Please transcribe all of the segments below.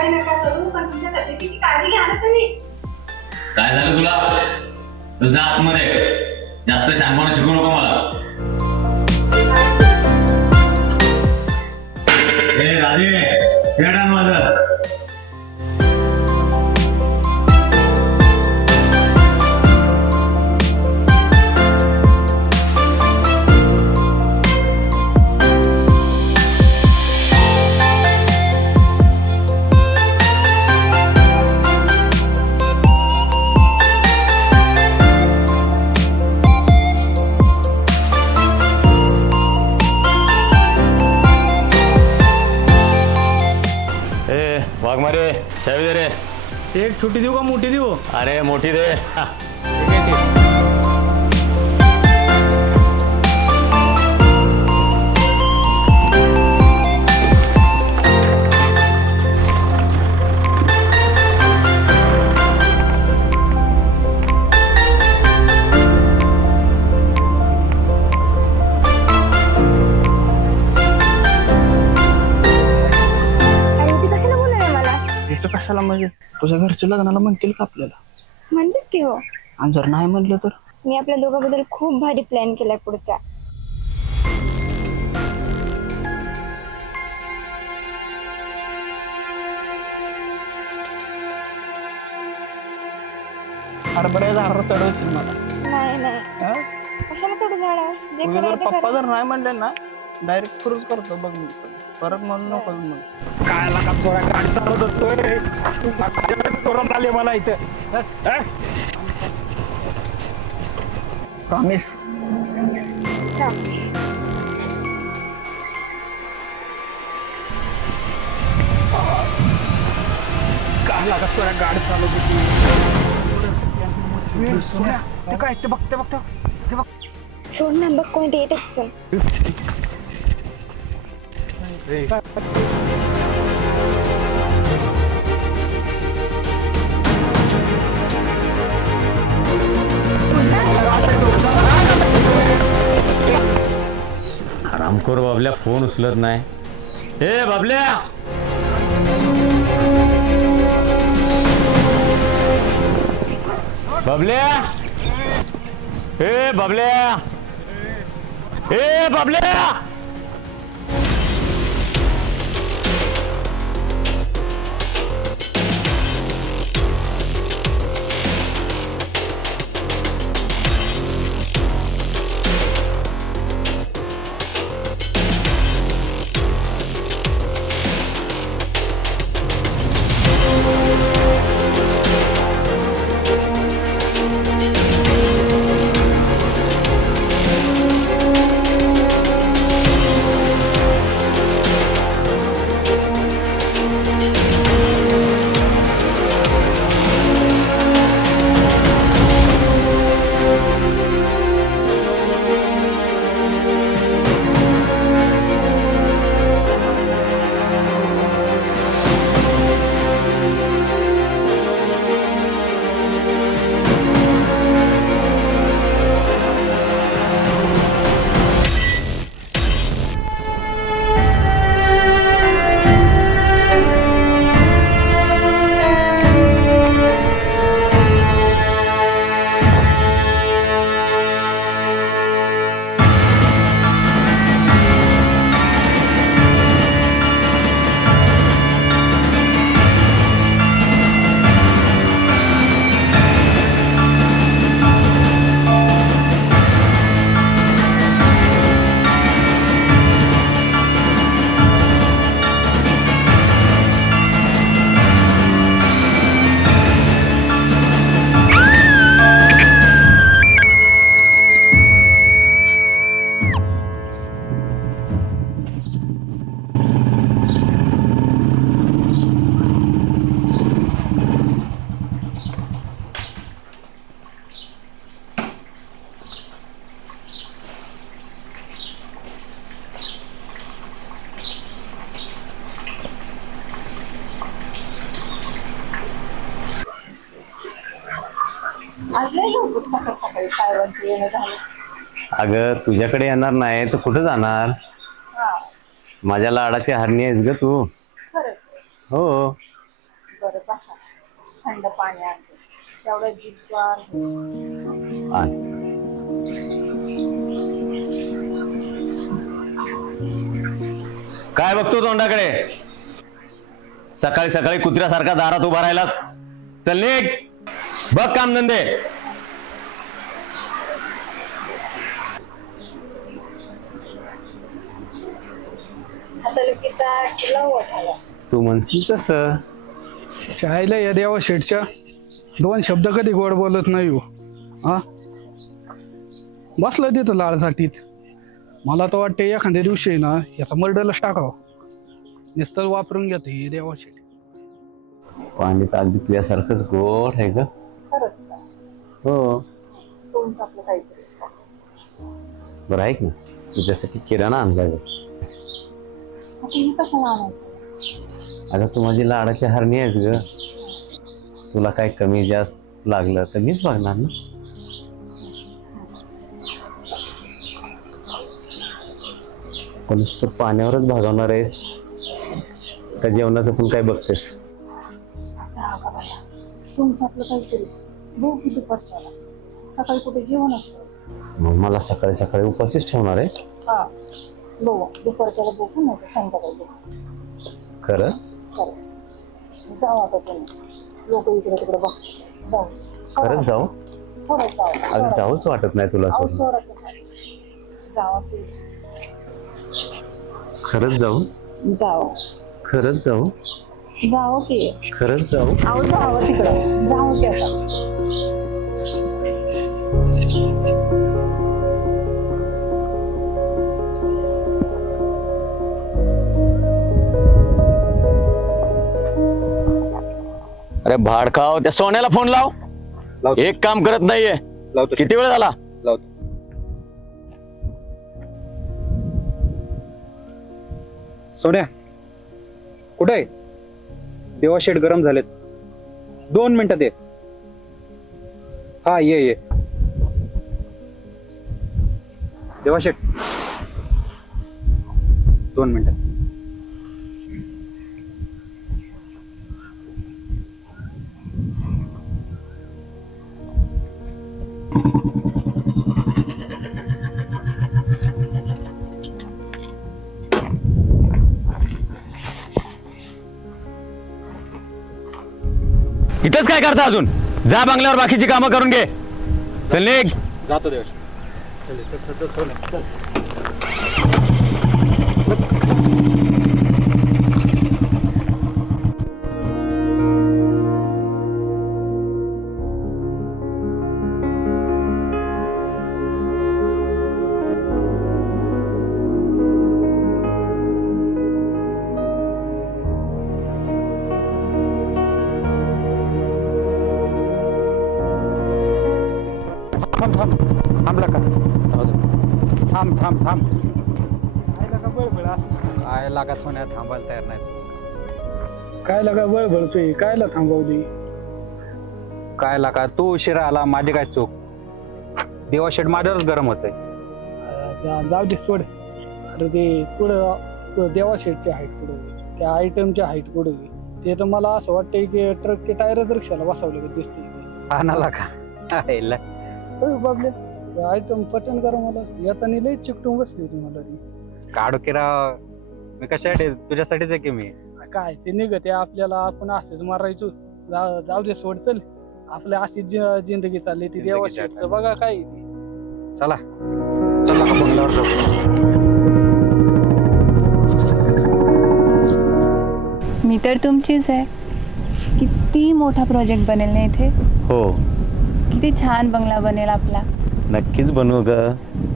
काळजी नका करू, पण तुमच्या तब्येतीची काळजी घ्या ना तुम्ही. काय झालं तुला? तुझा आतमध्ये जास्त शहाणपणा शिकू नको मला. ए राजे, शेड आण माझं. वाघमारे चावी दे रे. शेख छोटी देऊ का मोठी देऊ? अरे मोठी दे. कशाला म्हणजे तुझ्या घरच्या लग्नाला म्हणतील का आपल्याला? म्हणतात की हो. आणि जर नाही म्हणलं तर? मी आपल्या दोघांबद्दल खूप भारी प्लॅन केलाय पुढचा. हरभऱ्या झाडावर चढवशील मला? नाही कशाला चढू झाडावर? जर पप्पा जर नाही म्हणले ना डायरेक्ट क्रूज करतो बघ मी. परत म्हणून नको मग. काय लागा सोळा गाडी चालवत होतोय. करून आले मला इथे. प्रॉमिस? काय लागा सोळा गाडी चालवत होती. ते काय ते बघ ते बघ ते बघ. सोड ना बघ कोणते येते तिथून. आरामखोर बाबल्या फोन उचलत नाही. ए बाबल्या, बाबल्या, ए बाबल्या, ए बाबल्या. अगं तुझ्याकडे येणार नाही तर कुठं जाणार? माझ्या लाडाची हरणी आहेस ग तू. हो बरं बसा, थंड पाणी आणते तेवढं जिद्वार. काय बघतो तोंडाकडे? सकाळी सकाळी कुत्र्यासारखा दारात उभा राहिलास. चल निघ, बघ काम धंदे. तू म्हणशील तसं. शाळेला या देवा शेठच्या 2 शब्द कधी गोड बोलत नाही हो. हा बसलं तिथं लाळसाठीत. मला तर वाटते एखाद्या दिवशी ना याचा मर्डरच टाकावं. निस्तळ वापरून घेते हे देवा शेठ. पाणी तर अगदी तुझ्यासारखंच गोड आहे ग. खरंच का? हो. तुमचं आपलं काहीतरी बरं ऐक ना, तुझ्यासाठी किराणा आणला ग. कशाला आणायचं? आता तू माझी लाडाची हरणी आहेस ग. तुला काय कमी जास्त लागलं तर मीच बघणार ना. पण नुसतं पाण्यावरच भागवणार आहेस का जेवणाचं पण काय बघतेस? तुमचं आपलं काहीतरीच. बघू किती दुपारच्याला. सकाळी कुठे जेवण असतं? मग मला सकाळी सकाळी उपाशीच ठेवणार आहेस? हा बघू, दुपारच्याला बघू नाही तर संध्याकाळी बघू. खरंच? खरंच जाऊ आता तुम्ही. लोक इकडे तिकडे बघ. जाऊ. खरंच जाऊ? खरंच जाऊ. अगं जाऊच वाटत नाही तुला. सोडत नाही. जाऊ तू. खरंच जाऊ? जाऊ. खरंच जाऊ? जाऊ की. खरंच जाऊ? आहो जावं तिकडं. जाऊ की आता. अरे भाडखाव, त्या सोन्याला फोन लाव. एक काम करत नाहीये. किती वेळ झाला? सोन्या कुठे आहे? देवा शेठ गरम झालेत. 2 मिनिटात ये. हा ये. देवा शेठ 2 मिनिटात. इथंच काय करता अजून? जा बंगल्यावर बाकीची कामं करून घे. चल निघ. जातो देवा. थांब. काय लागा सोन्या थांबायला तयार नाही. काय लगा बळबळतोय? कायला थांबवू दे? काय लागा तू उशिरा आला, माझी काय चूक? देवा शेठ माझ्यावरच गरम होतंय. जाऊ दे सोड. अरे ते पुढं देवा शेठची हाईट पुढे, त्या आयटमच्या हाईट पुढे. ते तर मला असं वाटतंय की ट्रकचे टायरच रिक्षाला बसवले दिसते. हा ना लागा. बाबले आयटम पटन करा मला. येताना लई चिकटून बसली होती मला ती. काढू की राव, मी कशासाठी? तुझ्यासाठीच आहे की मी. काय ते निघते आपल्याला, आपण असेच मारायचो. जाऊ दे सोड. चल आपल्या अशीच जिंदगी चालली ती. देवा शेठचं बघा काय. चला चला बंगल्यावर जाऊ. मी तर तुमचीच आहे. किती मोठा प्रोजेक्ट बनेल ना इथे. हो, किती छान बंगला बनेल आपला. नक्कीच बनवू ग.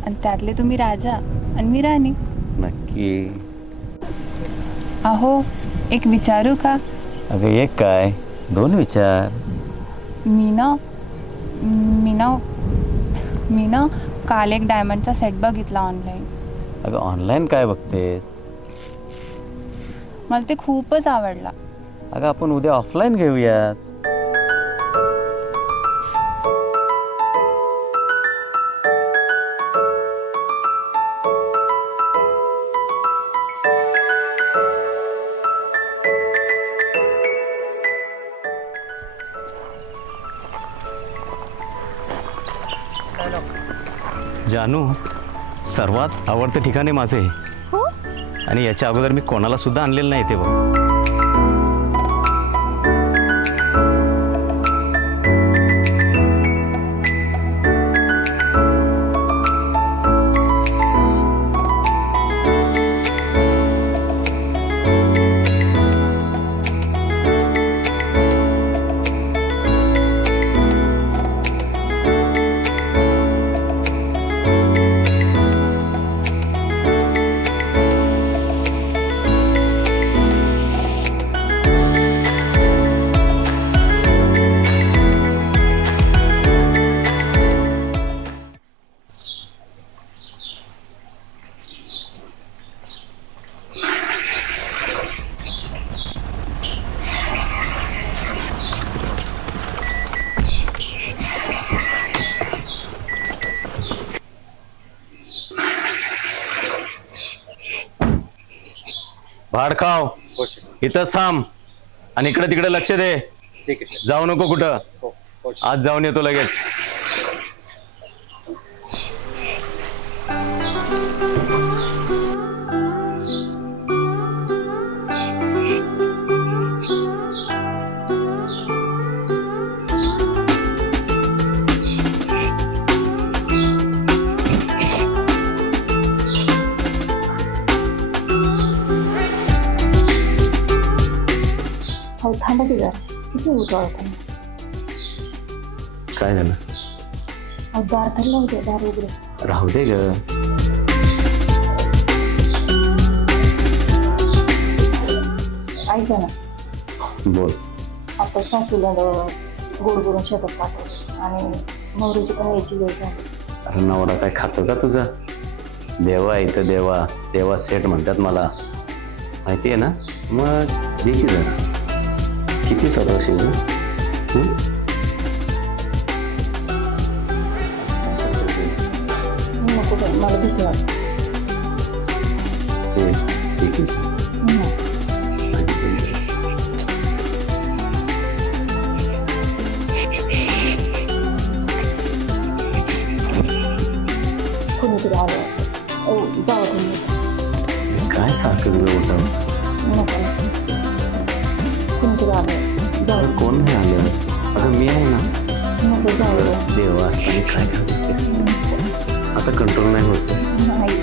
आणि त्यातले तुम्ही राजा आणि मी राणी. नक्की. अहो एक विचारू का? अगं एक काय, 2 विचार. मी ना काल एक डायमंडचा सेट बघितला ऑनलाईन. अगं ऑनलाईन काय बघतेस? मला ते खूपच आवडला. अगं आपण उद्या ऑफलाईन घेऊयात. जानू, सर्वात आवडतं ठिकाण आहे माझे हो? आणि याच्या अगोदर मी कोणाला सुद्धा आणलेलं नाही ते बघ. भाडखाव इथंच थांब आणि इकडे तिकडे लक्ष दे. जाऊ नको कुठं. आज जाऊन येतो लगेच. हो थांबा की जरा. किती उतावळ थांबा. काय झालं? अहो दार धरलं होते. दार उघडे. राहू दे ग. ऐका ना, बोल. आता सासूला गोड बोलून शेतात टाकलं आणि नवरीची पण यायची वेळ झाली. अरे नवरा काय खातो का तुझा? देवा इथं देवा. देवा सेट म्हणतात मला, माहिती आहे ना. मग देखील जरा किती सदशील ना. नको बाई, मला भीती वाटते. कुणीतरी आलं. जावं तुम्ही. काय सारखं तुझं उठाव. नको नको. कुणीतरी आलं. जाऊ. कोण नाही आलं? अगं मी आहे ना. नको जाऊ. देवा असताना काय करतेस? आता कंट्रोल नाही होत. नाही.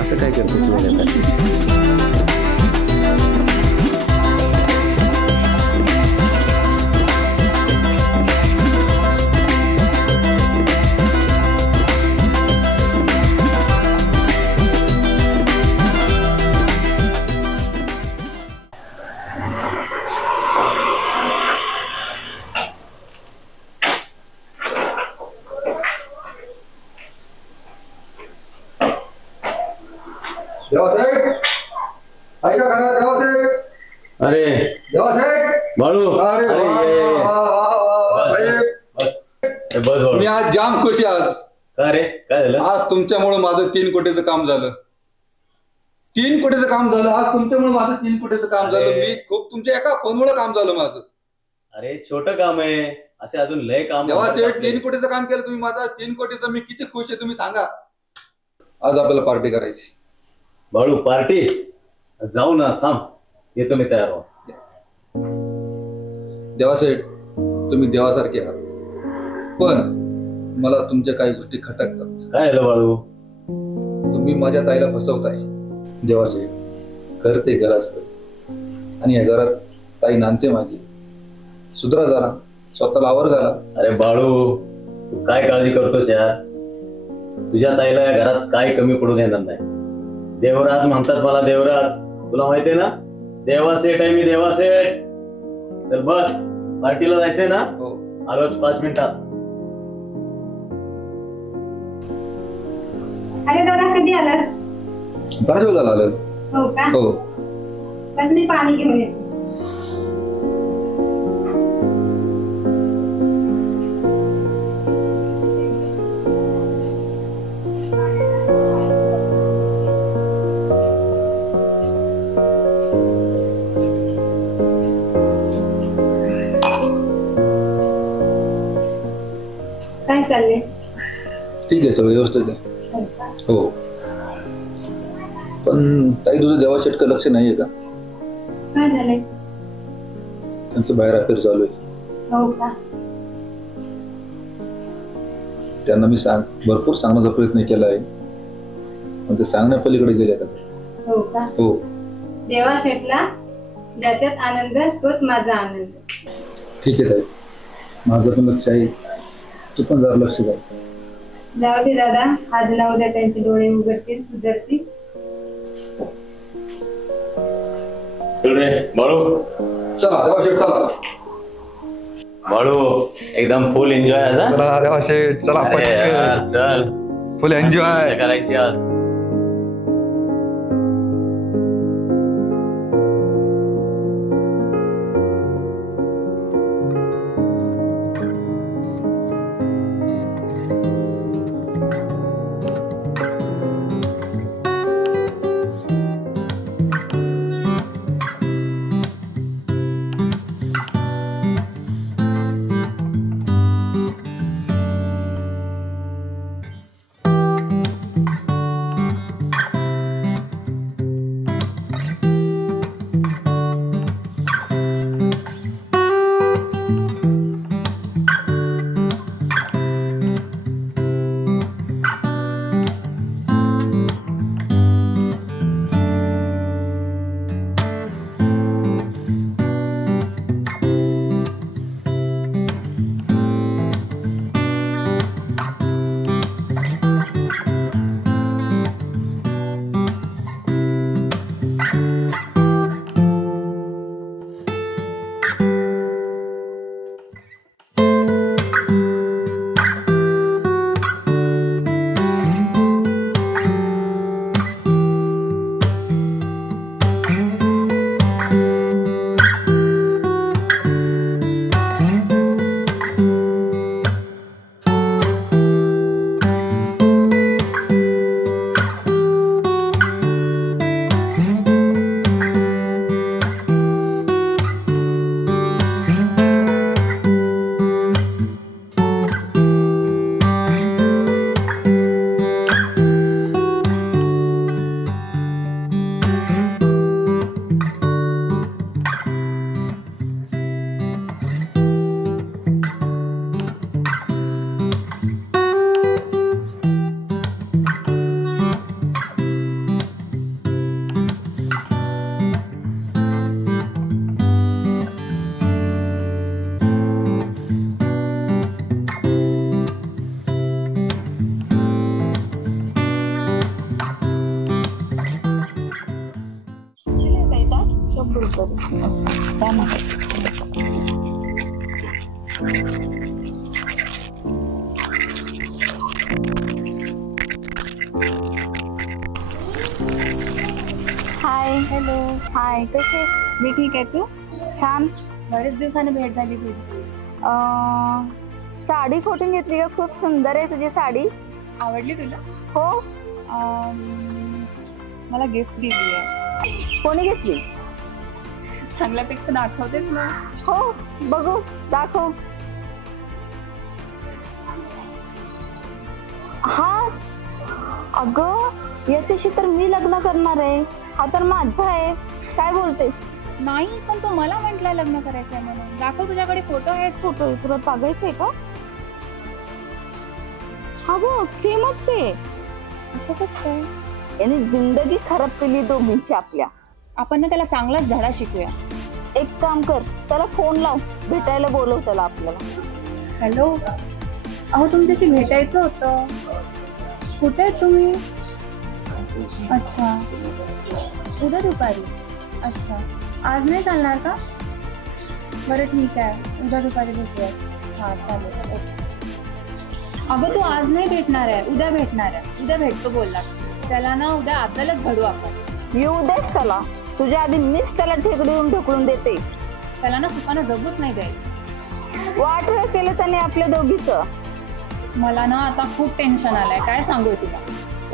असं काय करतेस वेळेला? देवासाहेब, ऐका घरात. देवासाहेब, अरे देवासाहेब. बाळू. अरे वा, वा, वा, वा, साहेब. बस बाळू. मी आज जाम खुश आहे. आज का रे? काय झालं? आज तुमच्यामुळे माझं 3 कोटीचं काम झालं. 3 कोटीचं काम झालं. आज तुमच्यामुळे माझं 3 कोटीचं काम झालं. मी खूप तुमच्या एका फोनमुळे काम झालं माझं. अरे छोटं काम आहे. असे अजून लय काम. देवासाहेब 3 कोटीचं काम केलं तुम्ही. माझा 3 कोटीचं मी किती खुश आहे तुम्ही सांगा. आज आपल्याला पार्टी करायची. बाळू पार्टी? जाऊ ना. थांब येतो मी तयार. देवासाहेब तुम्ही देवासारखे आहात, पण मला तुमच्या काही गोष्टी खटकतात. काय झालं बाळू? तुम्ही माझ्या ताईला फसवताय. देवासाहेब घर ते घर असतं आणि या घरात ताई नांदते माझी. सुधरा जरा. स्वतःला आवर झाला. अरे बाळू तू काय काळजी करतोस यार? तुझ्या ताईला या घरात काय कमी पडून येणार नाही. देवराज म्हणतात मला. देवराज तुला माहितीये ना. देवा सेठ आहे मी. देवा सेठ. तर बस पार्टीला जायचंय ना. हो. आलोच 5 मिनिटात. अरे दादा कधी आलास? बराच वेळ झाला आलं. हो का? हो. बस मी पाणी घेऊन येते. काय चाललंय? ठीक आहे, सगळं व्यवस्थित आहे. हो, पण ताई तुझं देवा शेटकर लक्ष नाहीये का? काय झालंय? त्यांचं बाहेर अफेअर चालू आहे. हो का? त्यांना मी भरपूर सांगण्याचा प्रयत्न केला आहे, पण ते सांगण्या पलीकडे गेले का? हो का? हो. देवा शेटला ज्याच्यात आनंद तोच माझा आनंद. ठीक आहे ताई, माझं पण लक्ष आहे, तू पण जरा लक्ष द्या. जाऊ दे दादा, आज ना उद्या त्यांचे डोळे उघडतील, सुधरतील. चल रे बाळू, चला देवा शेठ, चला. बाळू एकदम फुल एन्जॉय आज हा? चला देवा शेठ, चला अरे यार, चल फुल एन्जॉय करायची आज. हाय. हॅलो. हाय, कशी? मी ठीक आहे, तू? छान. बरेच दिवसाने भेट झाली तुझी. साडी कुठून घेतली का? खूप सुंदर आहे तुझी साडी. आवडली तुला? हो. मला गिफ्ट दिली आहे. कोणी घेतली? चांगल्यापेक्षा दाखवतेस ना. हो, बघू, दाखव. हा, अगं याच्याशी तर मी लग्न करणार आहे. हा तर माझा आहे. काय बोलतेस? नाही, पण तो मला म्हटलाय लग्न करायचंय म्हणून. दाखव, तुझ्याकडे फोटो आहेत. फोटो आहे, तुला बघायचंय का? हा बघ, सेमच आहे. असं कसं काय? याने जिंदगी खराब केली दोघींची आपल्या. आपण ना त्याला चांगलाच धडा शिकूया. एक काम कर, त्याला फोन लाव, भेटायला बोलव त्याला आपल्याला. हॅलो, अहो तुमच्याशी भेटायचं होतं. कुठे आहे तुम्ही? अच्छा, उद्या दुपारी. अच्छा, आज नाही चालणार का? बरं ठीक आहे, उद्या दुपारी भेटूया. हां चालेल, ओके. अगं तू आज नाही भेटणार आहे, उद्या भेटणार आहे. उद्या भेटतो बोलला. त्याला ना उद्या आपल्यालाच घडू आपण. येऊ देस त्याला. तुझ्या आधी मीच त्याला ठेकडीवरून ढकलून देते. त्याला ना सुखानं जगूच नाही द्यायचं. वाट वेळ केलं त्याने आपल्या दोघीचं. मला ना आता खूप टेन्शन आलंय. काय सांगू तुला?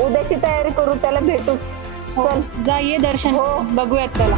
उद्याची तयारी करू, त्याला भेटूच. चल जा, ये दर्शन. हो. बघूयात त्याला.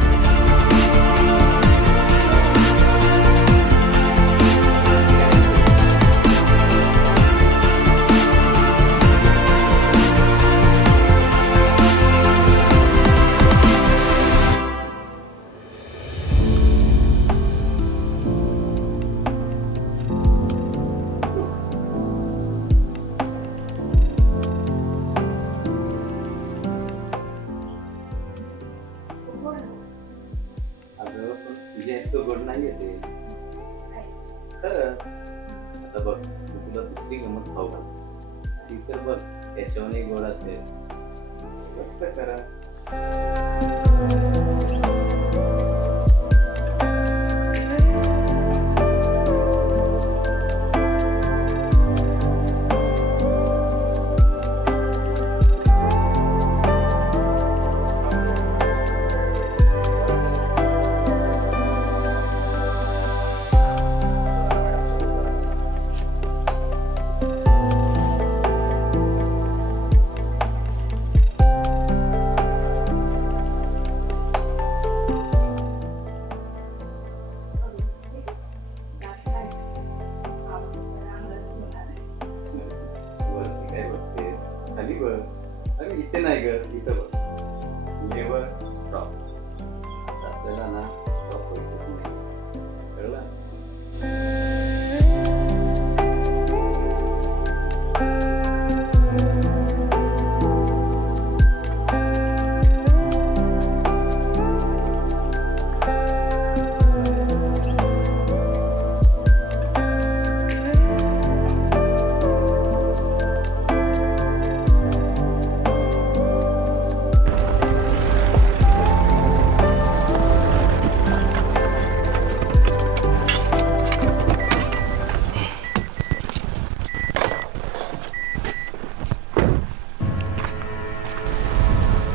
तुझ्या इतकं गोड नाही येते खरं. आता बघ तुला दुसरी गमत खाऊ घाल ती तर बघ त्याच्यावर गोड असेल फक्त करा. खाली बघ. अरे इथे नाही ग इथं बघ. Never stop. आपल्याला ना स्टॉप व्हायचंच नाही कळलं.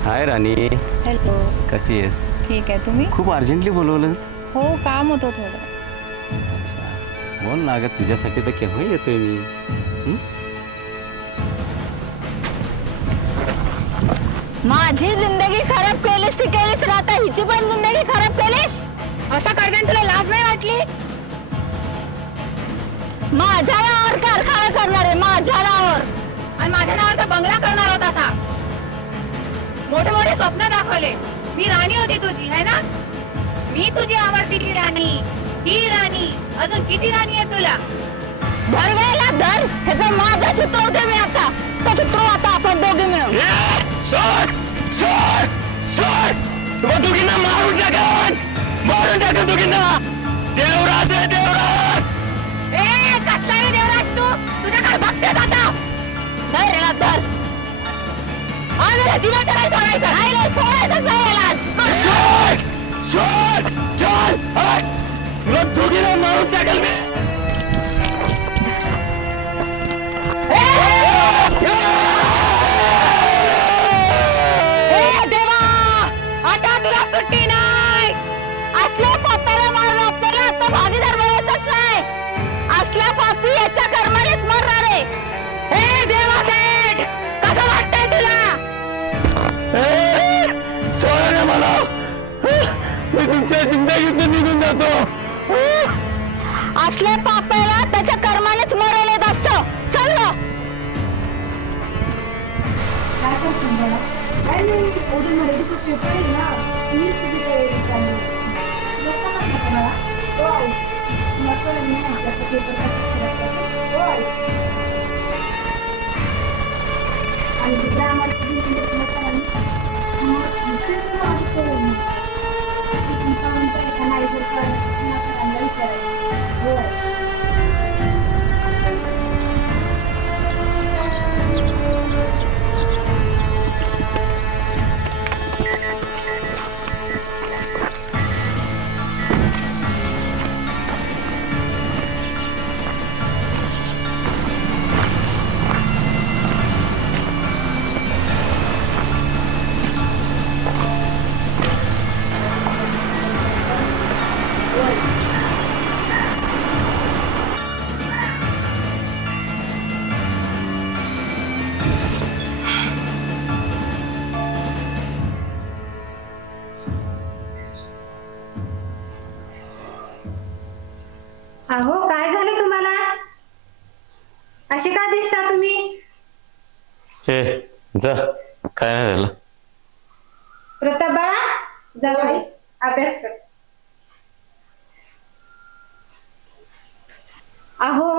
हाय राणी. हॅलो. कशी आहेस? ठीक आहे. तुम्ही? खूप अर्जंटली बोलवलंस? हो काम होतं थोडं. बोल ना ग तुझ्यासाठी तर केव्हा येतोय मी. माझी जिंदगी खराब केलीस ती केलीस ना आता हिची पण जिंदगी खराब केलीस. असं करताना तुला लाज नाही वाटली? माझ्या नावावर कारखाना करणार आहे माझ्या नावावर आणि माझ्या नावावर बंगला करणार होता असा. मोठे मोठे स्वप्न दाखवले. मी राणी होती तुझी है ना. मी तुझी आवडती राणी. ही राणी अजून किती राणी आहे तुला? धर गेला धर. हे तर माझं चित्र होते मी आता. तो चित्र आता आपण दोघे मिळून सोड सोड सोड. तुम्हा दोघींना मारून टाका दोघींना. देवराज आहे देवराज. ए कसला रे देवराज तू? तुझ्याकडे बघते आता. धर रे धर. जीवन करायचं सोडायचं नाही सोडायचं नाही. सोड सोड चल. तुला दोघींना मारून टाकेल मी. देवा आता तुला सुट्टी नाही. असल्या पापाला मारणं आपल्याला आता भागीदार बनायचंच नाही. असल्या पापी याच्या कर्मानेच मरणार आहे. हे देवा सेठ कसं वाटतंय तुला? सोडा मला. मी तुमच्या जिंदगीतून निघून जातो. असल्या पापाला त्याच्या कर्मानेच मरवले असतं. चल ना. काय करतो मला काय नाही एवढी मराठी पेपर आहे ना मी सुद्धा तयारी चालू बसा म्हटलं मला. हो आई नको नाही त्याचा पेपर कसा हो आई. आणि तिकडे आम्हाला अहो काय झालं तुम्हाला असे का दिसता तुम्ही? जा काय नाही झालं. प्रताप बाळा जा घरी अभ्यास कर. अहो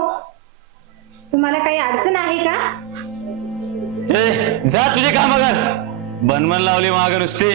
तुम्हाला काही अडचण आहे का? जा तुझे काम कर. बनवन लावली माग नुसती.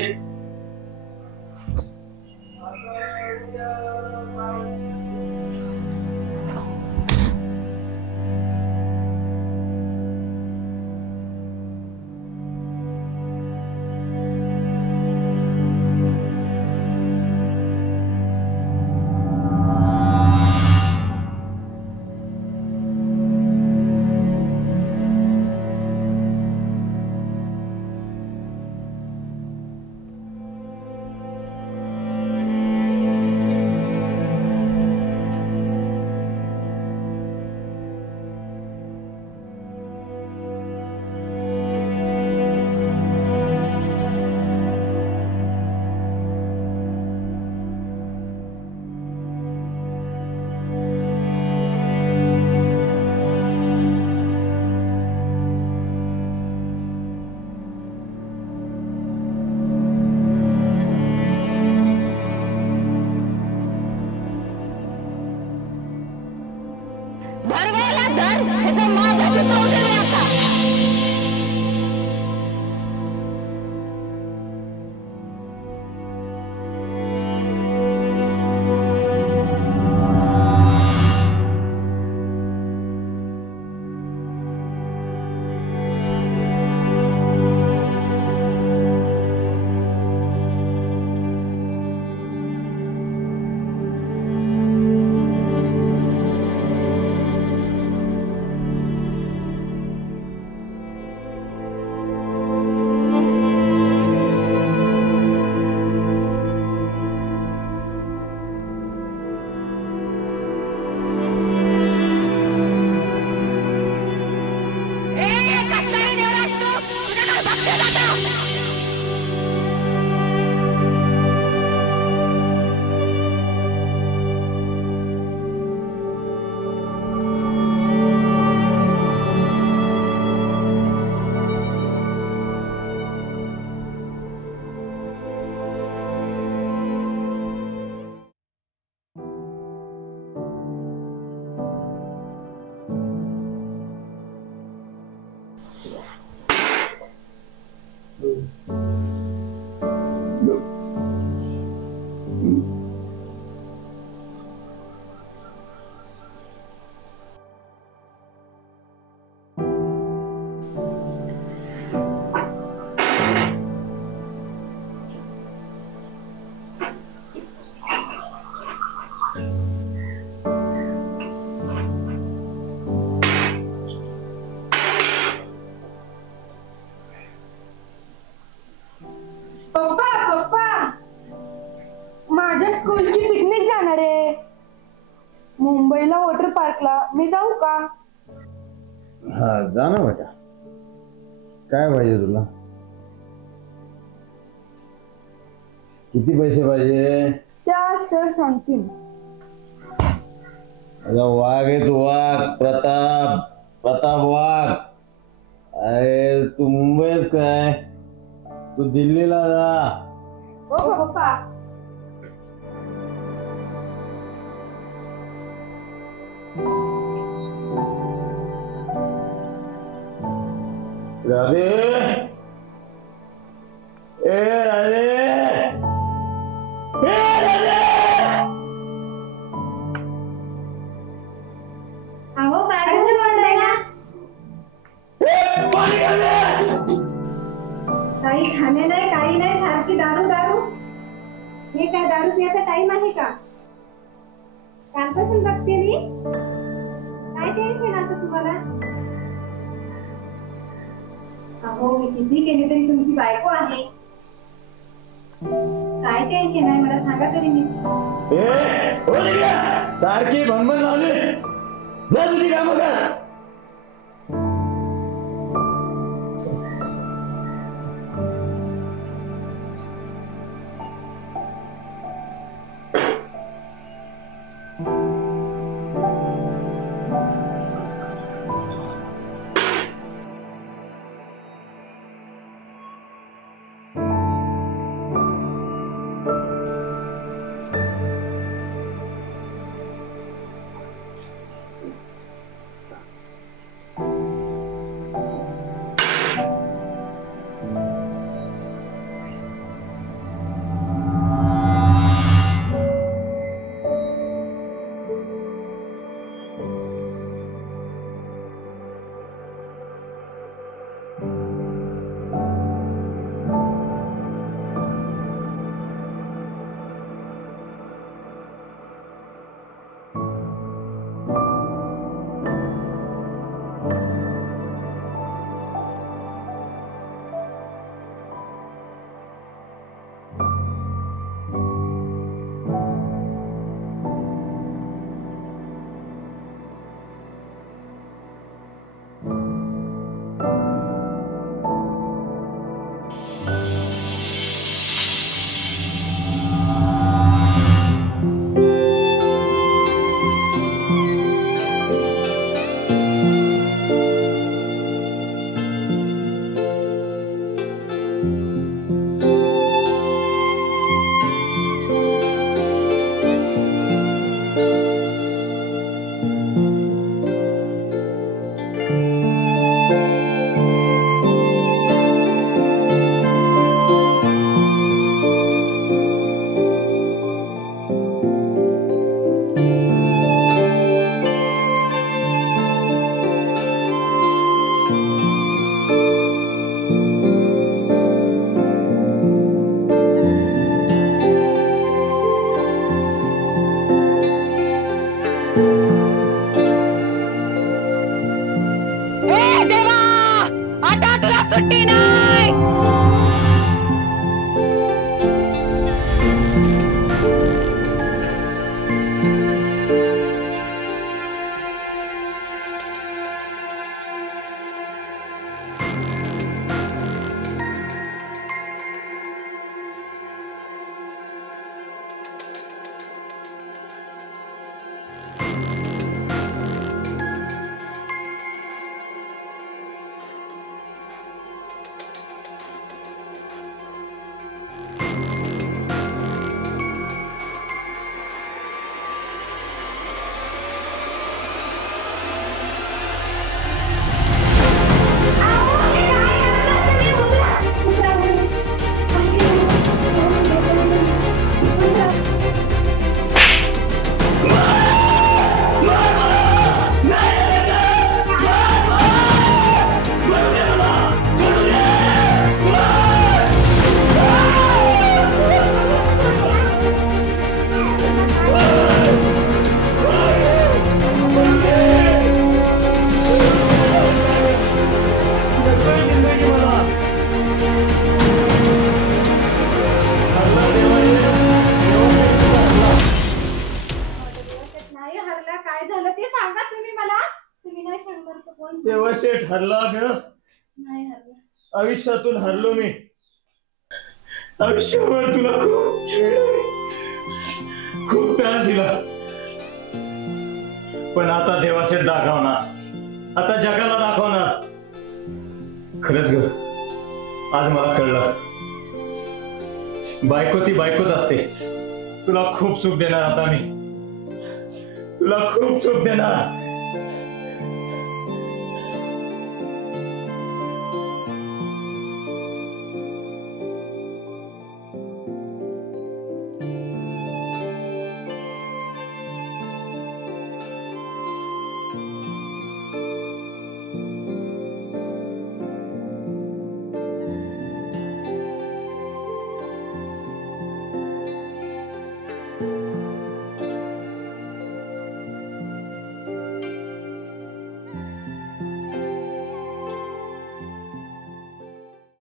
पप्पा पप्पा माझ्या स्कूलची पिकनिक जाणार आहे मुंबईला वॉटर पार्कला. मी जाऊ का? हा जा ना बेटा. काय पाहिजे तुला? किती पैसे पाहिजे? त्या सर सांगतील. वाघ आहे तू, वाघ. प्रताप वाघ. अरे तू मुंबईच काय, तू दिल्लीला जा. हो पप्पा. राधे, ए राधे, ए राधे. अहो काय झालं ओरडायला? पाणी आले. काही खाणे नाही काही नाही सारखी दारू दारू. हे काय दारू पिण्याचा टाइम आहे का? कालपासून बघते मी. काय टेन्शन असतं तुम्हाला? अहो मी किती केली तरी तुमची बायको आहे. काय टेन्शन आहे मला सांगा तरी. मी सारखी भनभन लावली. जा तुझी कामं कर. आयुष्यात हरला ग, नाही हरला. आयुष्यातून हरलो मी. आयुष्यभर तुला खूप छेडले, खूप त्रास दिला, पण आता देवाशेठ दाखवणार, आता जगाला दाखवणार. खरंच ग, आज मला कळलं, बायको ती बायकोच असते. तुला खूप सुख देणार आता मी, तुला खूप सुख देणार.